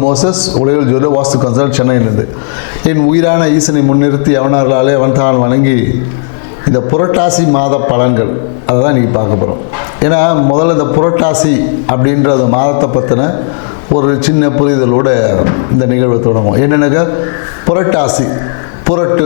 உங்கள் மோசஸ் உலகில் ஜோதி வாஸ்து கன்சல்ட் சென்னையிலிருந்து. என் உயிரான ஈசனை முன்னிறுத்தி அவனார்களாலே அவன் தான் வணங்கி இந்த புரட்டாசி மாத பலன்கள் அதை தான் இன்றைக்கி பார்க்க போகிறோம். ஏன்னா முதல்ல இந்த புரட்டாசி அப்படின்ற அந்த மாதத்தை பற்றின ஒரு சின்ன புரிதலோடு இந்த நிகழ்வை தொடங்கும். என்னென்னாக்கா புரட்டாசி புரட்டு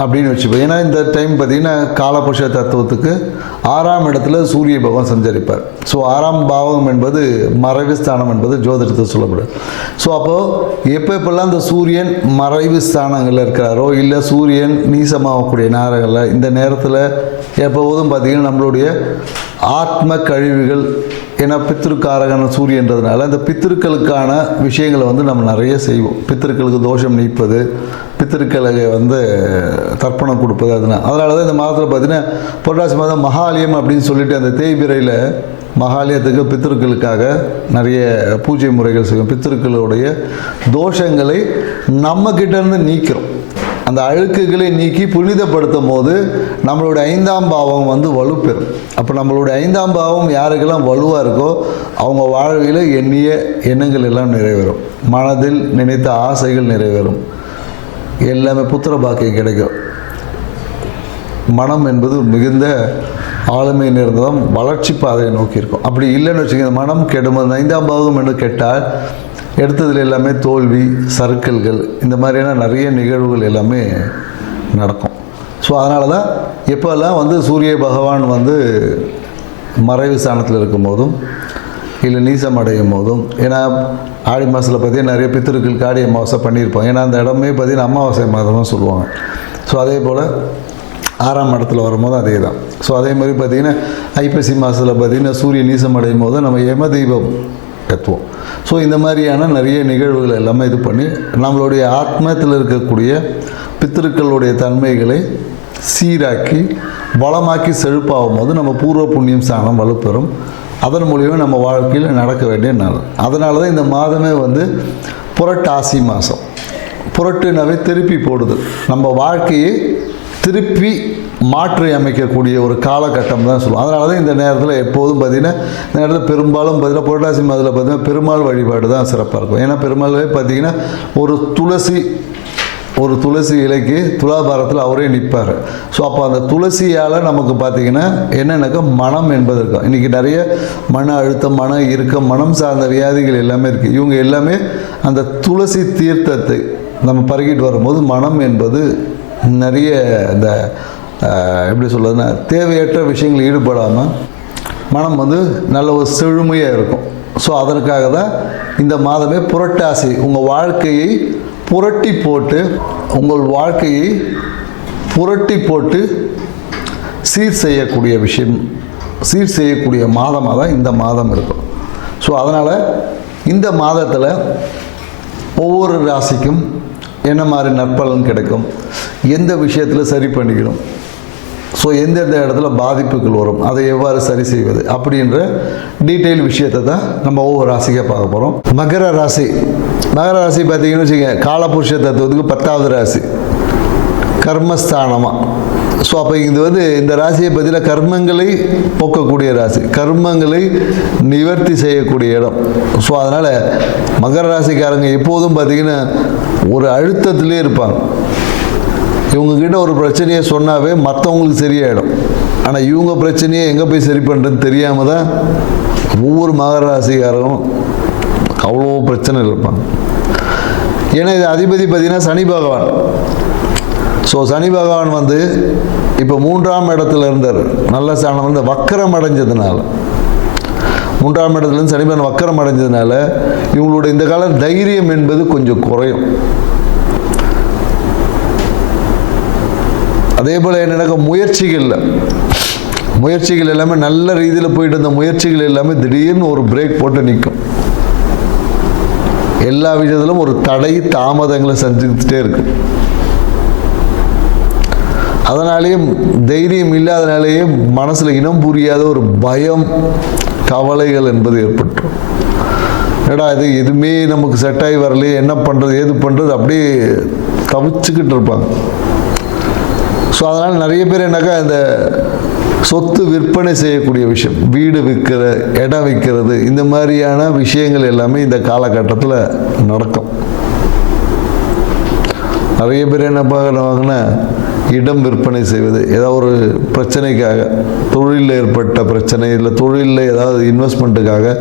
அப்படின்னு வச்சுப்போம். ஏன்னா இந்த டைம் பார்த்திங்கன்னா காலபுருஷ தத்துவத்துக்கு 6ஆம் இடத்துல சூரிய பகவான் சஞ்சரிப்பார். ஸோ 6ஆம் பாவம் என்பது மறைவு ஸ்தானம் என்பது ஜோதிடத்தில் சொல்லப்படுது. ஸோ அப்போது எப்போல்லாம் இந்த சூரியன் மறைவு ஸ்தானங்களில் இருக்கிறாரோ இல்லை சூரியன் நீசமாகக்கூடிய நேரங்களில் இந்த நேரத்தில் எப்போதும் பார்த்திங்கன்னா நம்மளுடைய ஆத்ம கழிவுகள், ஏன்னா பித்திருக்காரகன சூரியன்றதுனால இந்த பித்திருக்களுக்கான விஷயங்களை நம்ம நிறைய செய்வோம். பித்திருக்களுக்கு தோஷம் நீப்பது, பித்திருக்களுக்கு தர்ப்பணம் கொடுப்பது. அதனால தான் இந்த மாதத்தில் பார்த்திங்கன்னா புரட்டாசி மாதம் மகாலயம் அப்படின்னு சொல்லிட்டு அந்த தேய்பிரையில் மகாலயத்துக்கு பித்திருக்களுக்காக நிறைய பூஜை முறைகள் செய்வோம். பித்திருக்களுடைய தோஷங்களை நம்மக்கிட்டேருந்து நீக்கிறோம். அந்த அழுக்குகளை நீக்கி புனிதப்படுத்தும் போது நம்மளுடைய 5ஆம் பாவம் வலுப்பெறும். அப்போ நம்மளுடைய 5ஆம் பாவம் யாருக்கெல்லாம் வலுவாக இருக்கோ அவங்க வாழ்வில் எண்ணிய எண்ணங்கள் எல்லாம் நிறைவேறும், மனதில் நினைத்த ஆசைகள் நிறைவேறும், எல்லாமே புத்திர பாக்கியம் கிடைக்கும். மனம் என்பது மிகுந்த ஆளுமை நிறைந்ததும் வளர்ச்சி பாதையை நோக்கி இருக்கும். அப்படி இல்லைன்னு வச்சுக்கோங்க, மனம் கெடும்போது 5ஆம் பாவம் என்று கெட்டால் எடுத்ததில் எல்லாமே தோல்வி, சர்க்கிள்கள், இந்த மாதிரியான நிறைய நிகழ்வுகள் எல்லாமே நடக்கும். ஸோ அதனால தான் எப்போல்லாம் சூரிய பகவான் மறைவு ஸ்தானத்தில் இருக்கும் போதும் இல்லை நீசம் அடையும் போதும், ஏன்னா ஆடி மாதத்தில் பார்த்தீங்கன்னா நிறைய பித்திருக்களுக்கு ஆடி அமாவாசை பண்ணியிருப்பாங்க. ஏன்னா அந்த இடமே பார்த்தீங்கன்னா அமாவாசை மாதமாக சொல்லுவாங்க. ஸோ அதே போல் 6ஆம் இடத்துல வரும்போது அதே தான். ஸோ அதே மாதிரி பார்த்திங்கன்னா ஐப்பசி மாதத்தில் பார்த்திங்கன்னா சூரிய நீசம் அடையும் போது நம்ம யம தெய்வம் ஏற்றுவோம். ஸோ இந்த மாதிரியான நிறைய நிகழ்வுகள் எல்லாமே இது பண்ணி நம்மளுடைய ஆத்மத்தில் இருக்கக்கூடிய பித்திருக்களுடைய தன்மைகளை சீராக்கி வளமாக்கி செழிப்பாகும் போது நம்ம பூர்வ புண்ணியம் ஸ்தானம் வலுப்பெறும். அதன் மூலியமாக நம்ம வாழ்க்கையில் நடக்க வேண்டிய நாள். அதனால தான் இந்த மாதமே புரட்டாசி மாதம். புரட்டுனாவே திருப்பி போடுது, நம்ம வாழ்க்கையை திருப்பி மாற்றி அமைக்கக்கூடிய ஒரு காலகட்டம் தான் சொல்லுவோம். அதனால தான் இந்த நேரத்தில் எப்போதும் பார்த்திங்கன்னா இந்த நேரத்தில் பெரும்பாலும் பார்த்திங்கன்னா புரட்டாசி மாதத்தில் பார்த்திங்கன்னா பெருமாள் வழிபாடு தான் சிறப்பாக இருக்கும். ஏன்னா பெருமாளே பார்த்திங்கன்னா ஒரு துளசி இலைக்கு துலாபாரத்தில் அவரே நிற்பார். ஸோ அப்போ அந்த துளசியால் நமக்கு பார்த்திங்கன்னா என்னென்னாக்கா மனம் என்பது இருக்கும். இன்றைக்கி நிறைய மன அழுத்தம், மன இறுக்கம், மனம் சார்ந்த வியாதிகள் எல்லாமே இருக்குது. இவங்க எல்லாமே அந்த துளசி தீர்த்தத்தை நம்ம பருகிட்டு வரும்போது மனம் என்பது நிறைய இந்த எப்படி சொல்கிறதுன்னா தேவையற்ற விஷயங்கள் ஈடுபடாமல் மனம் நல்ல ஒரு செழுமையாக இருக்கும். ஸோ அதற்காக தான் இந்த மாதமே புரட்டாசி உங்கள் வாழ்க்கையை புரட்டி போட்டு சீர் செய்யக்கூடிய விஷயம், சீர் செய்யக்கூடிய மாதமாக தான் இந்த மாதம் இருக்கும். ஸோ அதனால் இந்த மாதத்தில் ஒவ்வொரு ராசிக்கும் என்ன மாதிரி நற்பலன் கிடைக்கும், எந்த விஷயத்தில் சரி பண்ணிக்கணும், ஸோ எந்தெந்த இடத்துல பாதிப்புகள் வரும், அதை எவ்வாறு சரி செய்வது அப்படின்ற டீட்டெயில் விஷயத்தை தான் நம்ம ஒவ்வொரு ராசிக்காக பார்க்க போகிறோம். மகர ராசி பார்த்தீங்கன்னு வச்சுக்கோங்க, காலபுருஷ தத்துவத்துக்கு 10வது ராசி, கர்மஸ்தானமாக. ஸோ அப்போ இது இந்த ராசியை பற்றின கர்மங்களை போக்கக்கூடிய ராசி, கர்மங்களை நிவர்த்தி செய்யக்கூடிய இடம். ஸோ அதனால் மகர ராசிக்காரங்க எப்போதும் பார்த்திங்கன்னா ஒரு அழுத்தத்திலே இருப்பாங்க. இவங்கக்கிட்ட ஒரு பிரச்சனையை சொன்னாவே மற்றவங்களுக்கு சரியாயிடும். ஆனால் இவங்க பிரச்சனையை எங்கே போய் சரி பண்ணுறதுன்னு தெரியாமல் தான் ஒவ்வொரு மகர ராசிக்காரரும் அவ்வளோ பிரச்சனை இருப்பாங்க. ஏன்னா இது அதிபதி பார்த்திங்கன்னா சனி பகவான். ஸோ சனி பகவான் இப்போ 3ஆம் இடத்துல இருந்தார். நல்ல ஸ்தானம் வக்கரம் அடைஞ்சதுனால, 3ஆம் இடத்துலேருந்து சனி பகவான் வக்கரம் அடைஞ்சதுனால இவங்களோட இந்த கால தைரியம் என்பது கொஞ்சம் குறையும். அதே போல் என்னென்னாக்கா முயற்சிகள் எல்லாமே நல்ல ரீதியில் போயிட்டு இருந்த முயற்சிகள் எல்லாமே திடீர்னு ஒரு பிரேக் போட்டு நிற்கும். எல்லா விஷயத்திலும் ஒரு தடை தாமதங்களை சந்திச்சுட்டே இருக்கு. அதனாலேயே தைரியம் இல்லாதனாலேயே மனசில் இனம் புரியாத ஒரு பயம், கவலைகள் என்பது ஏற்பட்டுரும். ஏடா இது எதுவுமே நமக்கு செட்டாகி வரலையே, என்ன பண்ணுறது ஏது பண்ணுறது அப்படியே தவிச்சுக்கிட்டு இருப்பாங்க. ஸோ அதனால் நிறைய பேர் என்னக்கா இந்த சொத்து விற்பனை செய்யக்கூடிய விஷயம், வீடு விற்கிற, இடம் விற்கிறது, இந்த மாதிரியான விஷயங்கள் எல்லாமே இந்த காலகட்டத்தில் நடக்கும். நிறைய பேர் என்ன பார்க்குறாங்கன்னா, இடம் விற்பனை செய்வது, ஏதாவது ஒரு பிரச்சனைக்காக, தொழிலில் ஏற்பட்ட பிரச்சனை, இல்லை தொழிலில் ஏதாவது இன்வெஸ்ட்மெண்ட்டுக்காக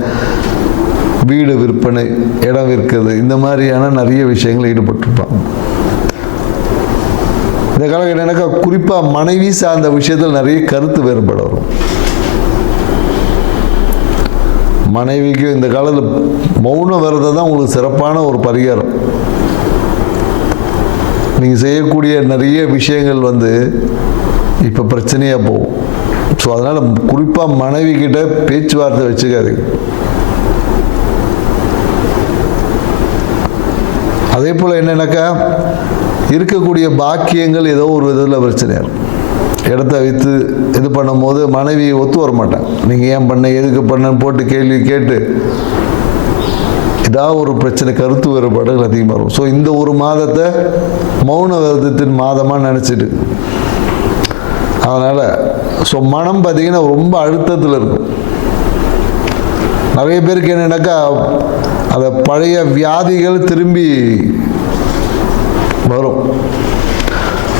வீடு விற்பனை, இடம் விற்கிறது, இந்த மாதிரியான நிறைய விஷயங்கள் ஈடுபட்டிருப்பாங்க. இந்த காலகட்டம் எனக்கு குறிப்பாக மனைவி சார்ந்த விஷயத்தில் நிறைய கருத்து வேறுபாடு வரும். மனைவிக்கு இந்த காலத்தில் மௌன விரதம் தான் உங்களுக்கு சிறப்பான ஒரு பரிகாரம். நீங்கள் செய்யக்கூடிய நிறைய விஷயங்கள் இப்போ பிரச்சனையாக போகும். ஸோ அதனால் குறிப்பாக மனைவி கிட்ட பேச்சுவார்த்தை வச்சுக்காதீங்க. அதே போல் என்னன்னாக்கா, இருக்கக்கூடிய பாக்கியங்கள் ஏதோ ஒரு விதத்தில் பிரச்சனையாக இருக்கும். இடத்த வைத்து இது பண்ணும்போது மனைவி ஒத்து வர மாட்டாங்க. நீங்கள் ஏன் பண்ண, எதுக்கு பண்ணன்னு போட்டு கேள்வி கேட்டு ஏதாவது ஒரு பிரச்சனை, கருத்து வேறுபாடுகள் அதிகமாக இருக்கும். ஸோ இந்த ஒரு மாதத்தை மௌன விரதத்தின் மாதமாக நினச்சிட்டு, அதனால் மனம் பார்த்திங்கன்னா ரொம்ப அழுத்தத்தில் இருக்கும். நிறைய பேருக்கு என்னன்னாக்கா, அந்த பழைய வியாதிகள் திரும்பி வரும்.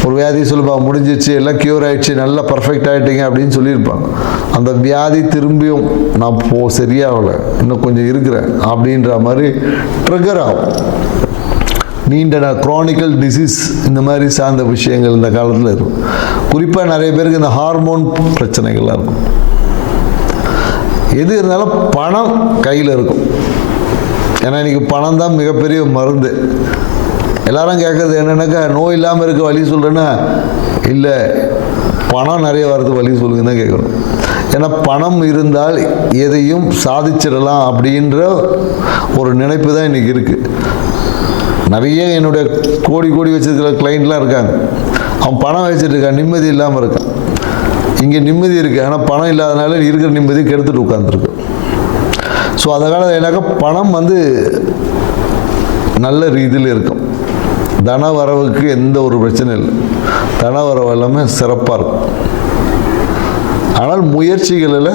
ஒரு வியாதி சொல்லுவாங்க, முடிஞ்சிச்சு, எல்லாம் க்யூர் ஆகிடுச்சு, நல்லா பர்ஃபெக்ட் ஆகிட்டீங்க அப்படின்னு சொல்லியிருப்பாங்க. அந்த வியாதி திரும்பியும் நான் சரியாகலை, இன்னும் கொஞ்சம் இருக்கிறேன் அப்படின்ற மாதிரி ட்ரிகர் ஆகும். நீண்ட க்ரானிக்கல் டிசீஸ் இந்த மாதிரி சார்ந்த விஷயங்கள் இந்த காலத்தில் இருக்கும். குறிப்பாக நிறைய பேருக்கு இந்த ஹார்மோன் பிரச்சனைகள்லாம் இருக்கும். எது இருந்தாலும் பணம் கையில் இருக்கும். ஏன்னா இன்றைக்கி பணம் தான் மிகப்பெரிய மருந்து. எல்லாரும் கேட்குறது என்னென்னாக்கா, நோய் இல்லாமல் இருக்க வழி சொல்கிறேன்னா, இல்லை பணம் நிறைய வரது வழி சொல்லுங்கன்னு தான் கேட்குறோம். ஏன்னா பணம் இருந்தால் எதையும் சாதிச்சிடலாம் அப்படின்ற ஒரு நினைப்பு தான் இன்றைக்கி இருக்குது. நிறைய என்னுடைய கோடி வச்சுருக்கிற கிளைண்ட்லாம் இருக்காங்க. அவன் பணம் வச்சுட்டு இருக்கான், நிம்மதி இல்லாமல் இருக்கான். இங்கே நிம்மதி இருக்குது, ஆனால் பணம் இல்லாதனால இருக்கிற நிம்மதியை கெடுத்துட்டு உட்காந்துருக்கு. ஸோ அந்த காலத்தில் ஏன்னாக்கா பணம் நல்ல ரீதியில் இருக்கும். தன வரவுக்கு எந்த ஒரு பிரச்சனை இல்லை. தன வரவு எல்லாமே சிறப்பாக இருக்கும். ஆனால் முயற்சிகளில்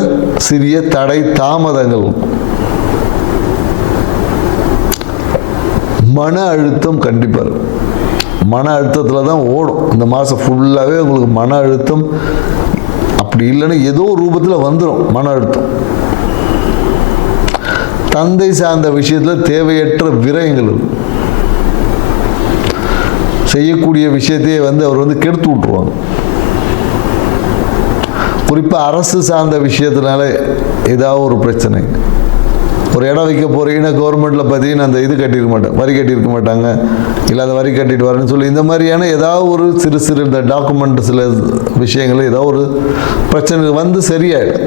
சிறிய தடை தாமதங்கள். மன அழுத்தம் கண்டிப்பாக இருக்கும். மன அழுத்தத்தில் தான் ஓடும் இந்த மாதம் ஃபுல்லாகவே. உங்களுக்கு மன அழுத்தம் அப்படி இல்லைன்னா ஏதோ ரூபத்தில் வந்துடும் மன அழுத்தம். தந்தை சார்ந்த விஷயத்தில் தேவையற்ற விரயங்கள் இருக்கும். செய்யக்கூடிய விஷயத்தையே அவர் கெடுத்து விட்டுருவாங்க. குறிப்பாக அரசு சார்ந்த விஷயத்தினால ஏதாவது ஒரு பிரச்சனை. ஒரு இடம் வைக்க போகிறீங்கன்னா கவர்மெண்ட்டில் பார்த்தீங்கன்னா அந்த இது கட்டியிருக்க மாட்டாங்க, வரி கட்டியிருக்க மாட்டாங்க, இல்லை அந்த வரி கட்டிட்டு வரேன்னு சொல்லி இந்த மாதிரியான ஏதாவது ஒரு சிறு இந்த டாக்குமெண்ட் சில விஷயங்கள் ஏதாவது ஒரு பிரச்சனை சரியாயிடும்.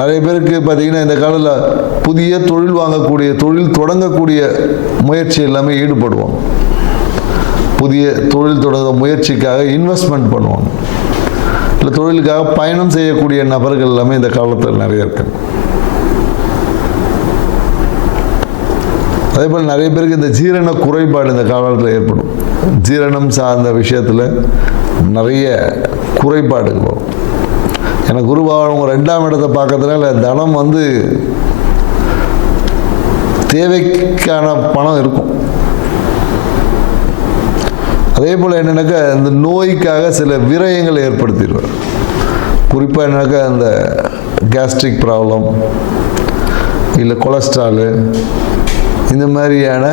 நிறைய பேருக்கு பார்த்தீங்கன்னா இந்த காலத்தில் புதிய தொழில் வாங்கக்கூடிய, தொழில் தொடங்கக்கூடிய முயற்சி எல்லாமே ஈடுபடுவாங்க. புதிய தொழில் தொடங்க முயற்சிக்காக இன்வெஸ்ட்மெண்ட் பண்ணுவாங்க. இல்லை தொழிலுக்காக பயணம் செய்யக்கூடிய நபர்கள் எல்லாமே இந்த காலத்தில் நிறைய இருக்காங்க. அதே போல் நிறைய பேருக்கு இந்த ஜீரண குறைபாடு இந்த காலத்தில் ஏற்படும். ஜீரணம் சார்ந்த விஷயத்தில் நிறைய குறைபாடுகள் வரும். எனக்கு குருவாக 2ஆம் இடத்தை பார்க்கறதுனால தனம் தேவைக்கான பணம் இருக்கும். அதே போல் என்னென்னாக்கா, இந்த நோய்க்காக சில விரயங்களை ஏற்படுத்திடுவார். குறிப்பாக என்னன்னாக்கா, இந்த கேஸ்ட்ரிக் ப்ராப்ளம், இல்லை கொலஸ்ட்ராலு, இந்த மாதிரியான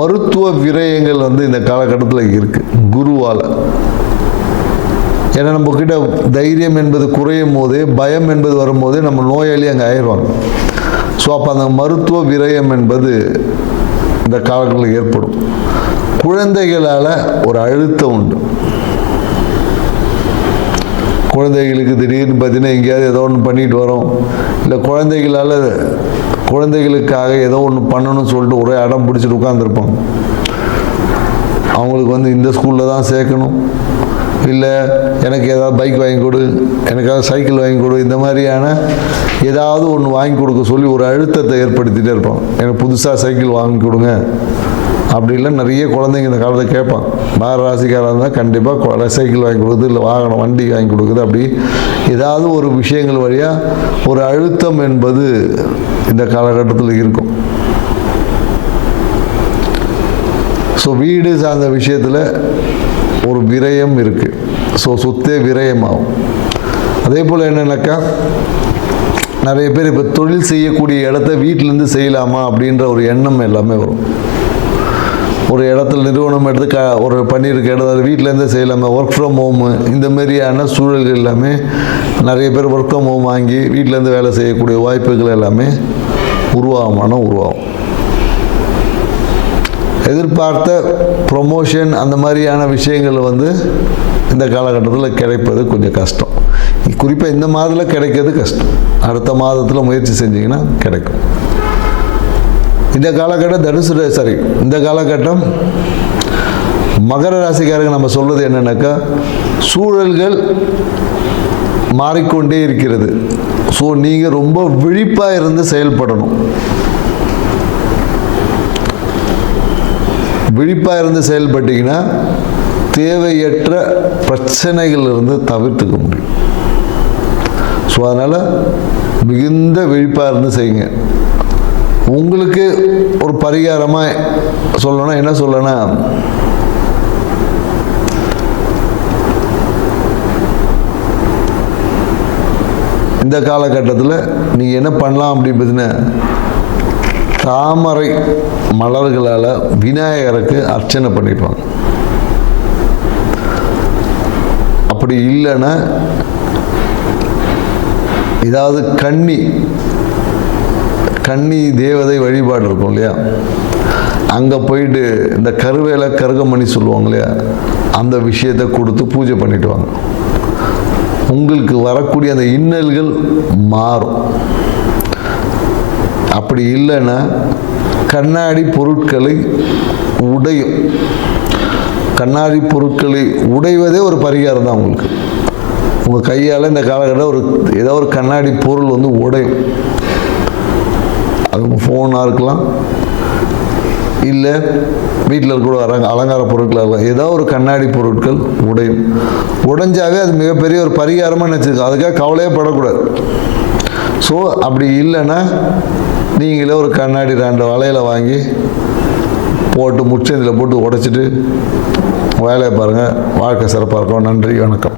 மருத்துவ விரயங்கள் இந்த காலகட்டத்தில் இருக்குது குருவால். ஏன்னா நம்மக்கிட்ட தைரியம் என்பது குறையும் போதே, பயம் என்பது வரும்போதே நம்ம நோயாளி அங்கே ஆயிடுவாங்க. ஸோ அப்போ அந்த மருத்துவ விரயம் என்பது இந்த காலங்களில் ஏற்படும். குழந்தைகளால் ஒரு அழுத்தம் உண்டு. குழந்தைகளுக்கு திடீர்னு பார்த்தீங்கன்னா எங்கேயாவது ஏதோ ஒன்று பண்ணிட்டு வரோம், இல்லை குழந்தைகளுக்காக ஏதோ ஒன்று பண்ணணும்னு சொல்லிட்டு ஒரே அடம் பிடிச்சிட்டு உட்காந்துருப்பாங்க. அவங்களுக்கு இந்த ஸ்கூலில் தான் சேர்க்கணும், இல்லை எனக்கு ஏதாவது பைக் வாங்கி கொடு, எனக்காவது சைக்கிள் வாங்கி கொடு, இந்த மாதிரியான ஏதாவது ஒன்று வாங்கி கொடுக்க சொல்லி ஒரு அழுத்தத்தை ஏற்படுத்திகிட்டே இருப்பான். எனக்கு புதுசாக சைக்கிள் வாங்கி கொடுங்க அப்படிலாம் நிறைய குழந்தைங்க இந்த காலத்தை கேட்பான். மகர ராசிக்காராக இருந்தால் கண்டிப்பாக சைக்கிள் வாங்கி கொடுக்குது, இல்லை வாகனம் வண்டி வாங்கி கொடுக்குது. அப்படி ஏதாவது ஒரு விஷயங்கள் வழியாக ஒரு அழுத்தம் என்பது இந்த காலகட்டத்தில் இருக்கும். ஸோ வீடு சார்ந்த விஷயத்தில் ஒரு விரயம் இருக்குது. ஸோ சொத்தே விரயமாகும். அதே போல் என்னென்னாக்கா, நிறைய பேர் இப்போ தொழில் செய்யக்கூடிய இடத்த வீட்டிலேருந்து செய்யலாமா அப்படின்ற ஒரு எண்ணம் எல்லாமே வரும். ஒரு இடத்துல நிறுவனம் எடுத்து ஒரு பண்ணியிருக்க இடத்துல வீட்டிலேருந்தே செய்யலாமா, ஒர்க் ஃப்ரம் ஹோமு, இந்த மாதிரியான சூழல்கள் எல்லாமே நிறைய பேர் ஒர்க் ஃப்ரம் ஹோம் வாங்கி வீட்டிலேருந்து வேலை செய்யக்கூடிய வாய்ப்புகள் எல்லாமே உருவாகும். எதிர்பார்த்த ப்ரொமோஷன் அந்த மாதிரியான விஷயங்கள் இந்த காலகட்டத்தில் கிடைப்பது கொஞ்சம் கஷ்டம். குறிப்பாக இந்த மாதத்தில் கிடைக்கிறது கஷ்டம். அடுத்த மாதத்தில் முயற்சி செஞ்சிங்கன்னா கிடைக்கும். இந்த காலகட்டம் மகர ராசிக்காரங்க நம்ம சொல்றது என்னன்னாக்கா, சூழல்கள் மாறிக்கொண்டே இருக்கிறது. ஸோ நீங்கள் ரொம்ப விழிப்பாக இருந்து செயல்படணும். விழிப்பாக இருந்து செயல்பட்டீங்கன்னா தேவையற்ற பிரச்சனைகள் இருந்து தவிர்த்துக்க முடியும். ஸோ அதனால் மிகுந்த விழிப்பாக இருந்து செய்யுங்க. உங்களுக்கு ஒரு பரிகாரமாக சொல்லணும். என்ன சொல்லணும், இந்த காலகட்டத்தில் நீங்கள் என்ன பண்ணலாம் அப்படின்றதுன்னா, தாமரை மலர்களால் விநாயகருக்கு அர்ச்சனை பண்ணிப்பாங்க. அப்படி இல்லைன்னா ஏதாவது கன்னி தேவதை வழிபாடு இருக்கும் இல்லையா, அங்கே போயிட்டு இந்த கருவேல கருகமணி சொல்லுவாங்க இல்லையா, அந்த விஷயத்தை கொடுத்து பூஜை பண்ணிட்டு வாங்க. உங்களுக்கு வரக்கூடிய அந்த இன்னல்கள் மாறும். அப்படி இல்லைன்னா கண்ணாடி பொருட்களை உடைவதே ஒரு பரிகாரம் தான். உங்களுக்கு உங்கள் கையால் இந்த காலகட்டம் ஏதோ ஒரு கண்ணாடி பொருள் உடையும். அது ஃபோனாக இருக்கலாம், இல்லை வீட்டில் கூட அலங்கார பொருட்களாக இருக்கலாம். ஏதோ ஒரு கண்ணாடி பொருட்கள் உடைஞ்சாவே அது மிகப்பெரிய ஒரு பரிகாரமாக நினச்சிருக்கு. அதுக்காக கவலையே படக்கூடாது. ஸோ அப்படி இல்லைன்னா நீங்களே ஒரு கண்ணாடி 2 வளையலை வாங்கி போட்டு முச்சந்தில் போட்டு உடைச்சிட்டு வேலையை பாருங்கள். வாழ்க்கை சிறப்பாக இருக்கும். நன்றி, வணக்கம்.